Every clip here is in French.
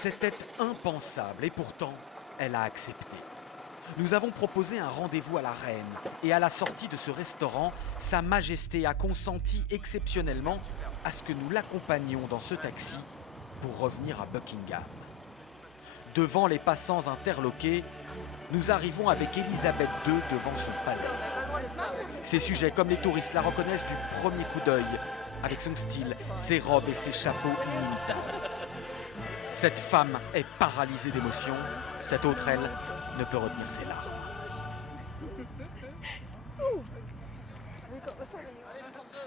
C'était impensable et pourtant, elle a accepté. Nous avons proposé un rendez-vous à la reine et à la sortie de ce restaurant, Sa Majesté a consenti exceptionnellement à ce que nous l'accompagnions dans ce taxi pour revenir à Buckingham. Devant les passants interloqués, nous arrivons avec Élisabeth II devant son palais. Ses sujets comme les touristes la reconnaissent du premier coup d'œil, avec son style, ses robes et ses chapeaux inimitables. Cette femme est paralysée d'émotion, cette autre, elle, ne peut retenir ses larmes.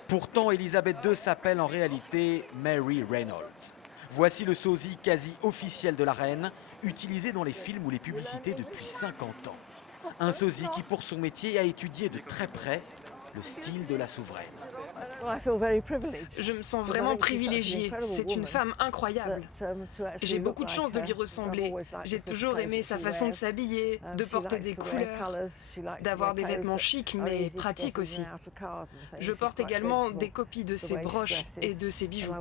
Pourtant, Élisabeth II s'appelle en réalité Mary Reynolds. Voici le sosie quasi officiel de la reine, utilisé dans les films ou les publicités depuis 50 ans. Un sosie qui, pour son métier, a étudié de très près le style de la souveraine. Je me sens vraiment privilégiée. C'est une femme incroyable. J'ai beaucoup de chance de lui ressembler. J'ai toujours aimé sa façon de s'habiller, de porter des couleurs, d'avoir des vêtements chics mais pratiques aussi. Je porte également des copies de ses broches et de ses bijoux.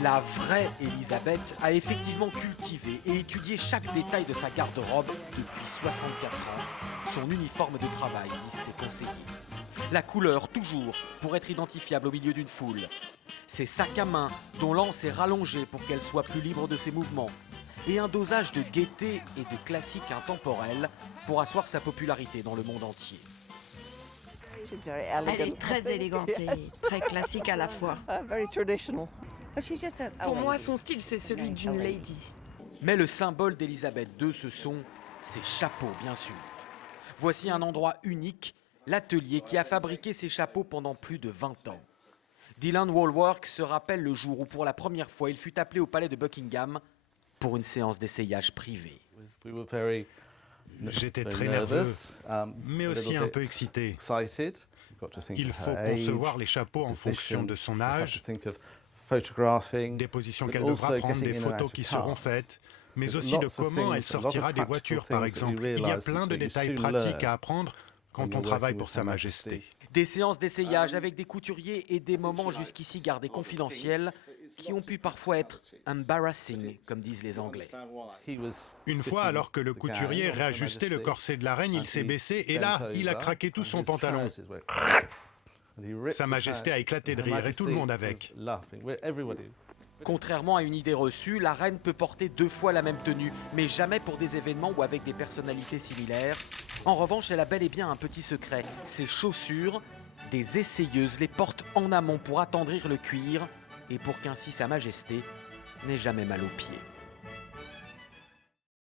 La vraie Élisabeth a effectivement cultivé et étudié chaque détail de sa garde-robe depuis 64 ans. Son uniforme de travail, disent ses conseillers. La couleur, toujours, pour être identifiable au milieu d'une foule. Ses sacs à main, dont l'anse est rallongée pour qu'elle soit plus libre de ses mouvements. Et un dosage de gaieté et de classique intemporel pour asseoir sa popularité dans le monde entier. Elle est très élégante et très classique à la fois. Pour moi, son style, c'est celui d'une lady. Mais le symbole d'Élisabeth II, ce sont ses chapeaux, bien sûr. Voici un endroit unique, l'atelier qui a fabriqué ces chapeaux pendant plus de 20 ans. Dylan Walwork se rappelle le jour où, pour la première fois, il fut appelé au palais de Buckingham pour une séance d'essayage privée. J'étais très nerveux, mais aussi un peu excité. Il faut concevoir les chapeaux en fonction de son âge, des positions qu'elle devra prendre, des photos qui seront faites, mais aussi de comment elle sortira des voitures, par exemple. Il y a plein de détails pratiques à apprendre quand on travaille pour Sa Majesté. Des séances d'essayage avec des couturiers et des moments jusqu'ici gardés confidentiels qui ont pu parfois être embarrassing, comme disent les Anglais. Une fois, alors que le couturier réajustait le corset de la reine, il s'est baissé et là, il a craqué tout son pantalon. Sa Majesté a éclaté de rire et tout le monde avec. Contrairement à une idée reçue, la reine peut porter 2 fois la même tenue, mais jamais pour des événements ou avec des personnalités similaires. En revanche, elle a bel et bien un petit secret. Ses chaussures, des essayeuses les portent en amont pour attendrir le cuir et pour qu'ainsi Sa Majesté n'ait jamais mal aux pieds.